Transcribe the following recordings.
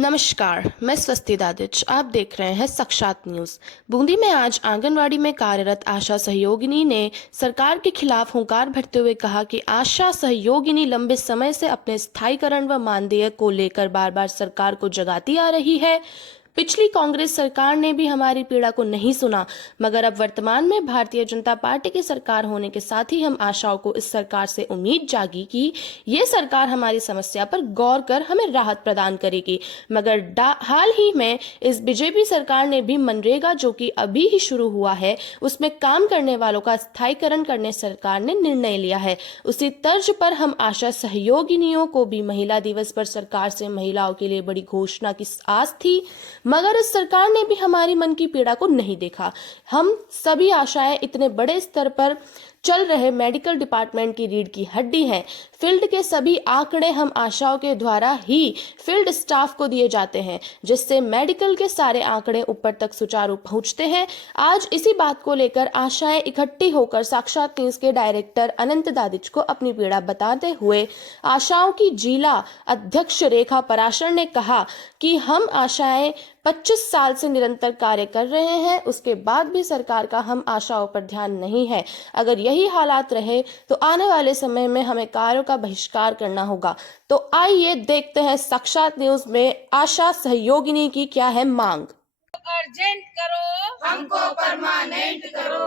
नमस्कार, मैं स्वस्ति दादिच। आप देख रहे हैं साक्षात न्यूज। बूंदी में आज आंगनवाड़ी में कार्यरत आशा सहयोगिनी ने सरकार के खिलाफ हुंकार भरते हुए कहा कि आशा सहयोगिनी लंबे समय से अपने स्थायीकरण व मानदेय को लेकर बार बार सरकार को जगाती आ रही है। पिछली कांग्रेस सरकार ने भी हमारी पीड़ा को नहीं सुना, मगर अब वर्तमान में भारतीय जनता पार्टी की सरकार होने के साथ ही हम आशाओं को इस सरकार से उम्मीद जागी कि ये सरकार हमारी समस्या पर गौर कर हमें राहत प्रदान करेगी। मगर हाल ही में इस बीजेपी सरकार ने भी मनरेगा, जो कि अभी ही शुरू हुआ है, उसमें काम करने वालों का स्थायीकरण करने सरकार ने निर्णय लिया है। उसी तर्ज पर हम आशा सहयोगिनियों को भी महिला दिवस पर सरकार से महिलाओं के लिए बड़ी घोषणा की आस थी, मगर इस सरकार ने भी हमारी मन की पीड़ा को नहीं देखा। हम सभी आशाएं इतने बड़े स्तर पर चल रहे मेडिकल डिपार्टमेंट की रीढ़ की हड्डी हैं। फील्ड के सभी आंकड़े हम आशाओं के द्वारा ही फील्ड स्टाफ को दिए जाते हैं, जिससे मेडिकल के सारे आंकड़े ऊपर तक सुचारू पहुंचते हैं। आज इसी बात को लेकर आशाएं इकट्ठी होकर साक्षात न्यूज के डायरेक्टर अनंत दादिच को अपनी पीड़ा बताते हुए आशाओं की जिला अध्यक्ष रेखा पराशर ने कहा कि हम आशाएं 25 साल से निरंतर कार्य कर रहे हैं, उसके बाद भी सरकार का हम आशाओं पर ध्यान नहीं है। अगर यही हालात रहे तो आने वाले समय में हमें कार्यों का बहिष्कार करना होगा। तो आइए देखते हैं साक्षात न्यूज में आशा सहयोगिनी की क्या है मांग। अर्जेंट करो, हमको परमानेंट करो।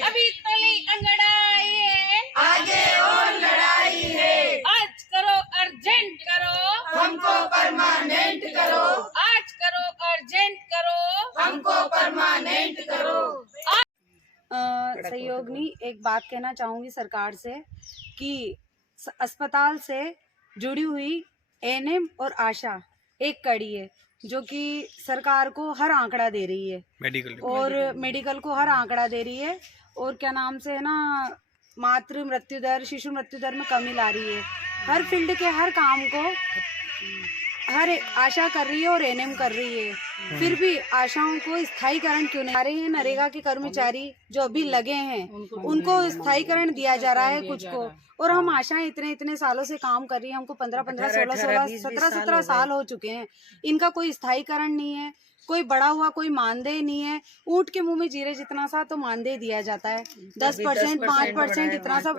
अभी तली अंगड़ाई है, आगे और लड़ाई है। आज करो अर्जेंट करो, हमको परमानेंट करो। आज करो अर्जेंट करो, हमको परमानेंट करो। सहयोगिनी एक बात कहना चाहूंगी सरकार से कि अस्पताल से जुड़ी हुई एएनएम और आशा एक कड़ी है, जो कि सरकार को हर आंकड़ा दे रही है, मेडिकल को हर आंकड़ा दे रही है, और क्या नाम से है ना, मातृ मृत्यु दर, शिशु मृत्यु दर में कमी ला रही है। हर फील्ड के हर काम को हर आशा कर रही है और एएनएम कर रही है। फिर भी आशाओं को स्थायीकरण क्यों नहीं आ रहे हैं? नरेगा के कर्मचारी जो अभी लगे हैं उनको स्थायीकरण दिया जा रहा है कुछ को, और हम आशाएं इतने सालों से काम कर रही है। हमको 15 16 17 साल हो चुके हैं। इनका कोई स्थायीकरण नहीं है, कोई बढ़ा हुआ कोई मानदेय नहीं है। ऊंट के मुंह में जीरे जितना सा तो मानदेय दिया जाता है, 10% 5% इतना सा,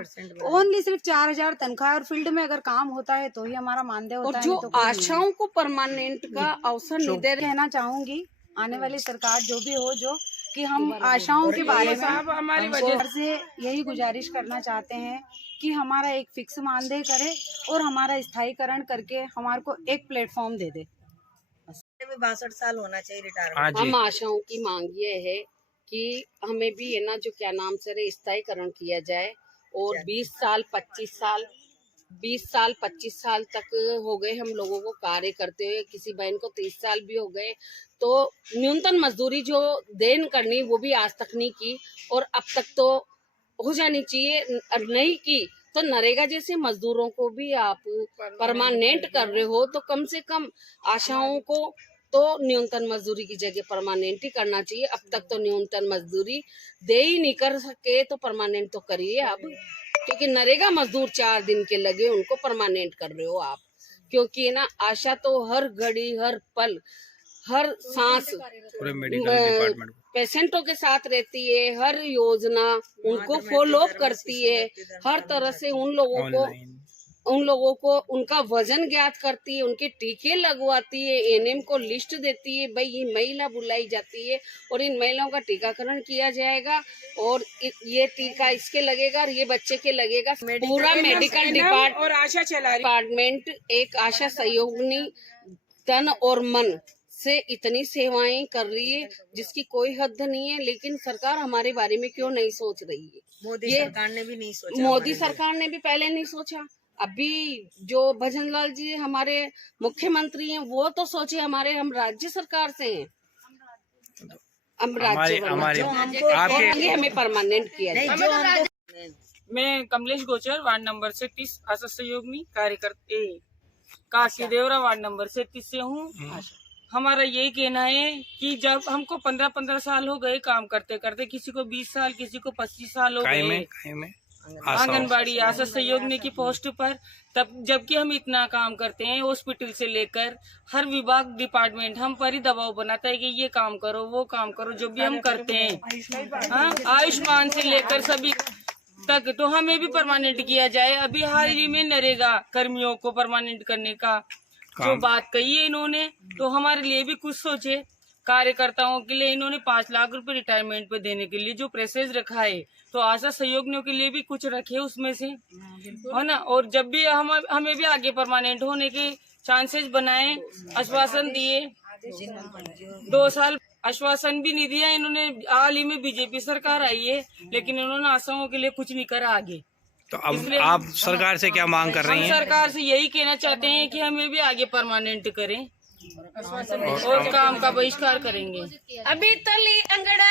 ओनली सिर्फ 4000 तनख्वाह। और फील्ड में अगर काम होता है तो ही हमारा मानदेय होता है। और जो आशाओं को परमानेंट का अवसर नहीं दे रहे। कहना चाहूंगी आने वाली सरकार जो भी हो, जो कि हम आशाओं के बारे में हमारी वजह से यही गुजारिश करना चाहते हैं कि हमारा एक फिक्स मानदेय करे और हमारा स्थायीकरण करके हमारे को एक प्लेटफॉर्म दे दे। 62 साल होना चाहिए रिटायरमेंट। हम आशाओं की मांग ये है कि हमें भी है ना, जो क्या नाम से स्थायीकरण किया जाए, और 20 साल 25 साल तक हो गए हम लोगों को कार्य करते हुए। किसी बहन को 30 साल भी हो गए, तो न्यूनतम मजदूरी जो देन करनी वो भी आज तक नहीं की, और अब तक तो हो जानी चाहिए। नहीं की तो नरेगा जैसे मजदूरों को भी आप परमानेंट कर रहे हो, तो कम से कम आशाओं को तो न्यूनतम मजदूरी की जगह परमानेंट ही करना चाहिए। अब तक तो न्यूनतम मजदूरी दे ही नहीं कर सके, तो परमानेंट तो करिए अब, क्योंकि नरेगा मजदूर 4 दिन के लगे उनको परमानेंट कर रहे हो आप। क्योंकि ना आशा तो हर घड़ी हर पल हर सांस पेशेंटों के साथ रहती है, हर योजना उनको फॉलो अप करती है, हर तरह से उन लोगों को उनका वजन ज्ञात करती है, उनके टीके लगवाती है, एएनएम को लिस्ट देती है, भाई ये महिला बुलाई जाती है और इन महिलाओं का टीकाकरण किया जाएगा, और ये टीका इसके लगेगा और ये बच्चे के लगेगा। पूरा मेडिकल डिपार्टमेंट एक आशा सहयोगिनी तन और मन से इतनी सेवाएं कर रही है जिसकी कोई हद नहीं है। लेकिन सरकार हमारे बारे में क्यों नहीं सोच रही है? मोदी सरकार ने भी नहीं सोचा। मोदी सरकार ने भी पहले नहीं सोचा। अभी जो भजन लाल जी हमारे मुख्यमंत्री हैं, वो तो सोचे हमारे, हम राज्य सरकार से हैं, हम राज्य हमें परमानेंट किया जाए। मैं कमलेश गोचर वार्ड नंबर 33 आशा सहयोगिनी कार्यकर्ता काशी देवरा वार्ड नंबर 33 से हूँ। हमारा यही कहना है कि जब हमको 15 साल हो गए काम करते करते, किसी को 20 साल, किसी को 25 साल हो गए। आंगनबाड़ी आशा सहयोगिनी की पोस्ट पर, तब जबकि हम इतना काम करते हैं हॉस्पिटल से लेकर हर विभाग डिपार्टमेंट हम पर ही दबाव बनाता है कि ये काम करो वो काम करो, जो भी हम करते हैं। हाँ, आयुष्मान से लेकर सभी तक तो हमें भी परमानेंट किया जाए। अभी हाल ही में नरेगा कर्मियों को परमानेंट करने का जो बात कही है इन्होंने, तो हमारे लिए भी कुछ सोचे। कार्यकर्ताओं के लिए इन्होंने 5 लाख रुपए रिटायरमेंट पे देने के लिए जो प्रेसेज रखा है, तो आशा सहयोगियों के लिए भी कुछ रखे उसमें से, है ना। और जब भी हमें भी आगे परमानेंट होने के चांसेस बनाए, आश्वासन दिए। 2 साल आश्वासन भी नहीं दिया इन्होंने। हाल ही में बीजेपी सरकार आई है, लेकिन इन्होंने आशाओं के लिए कुछ नहीं करा आगे। तो अब आप सरकार से क्या मांग कर रही हम हैं? सरकार से यही कहना चाहते हैं कि हमें भी आगे परमानेंट करें और काम का बहिष्कार करेंगे। अभी तो अंगड़ा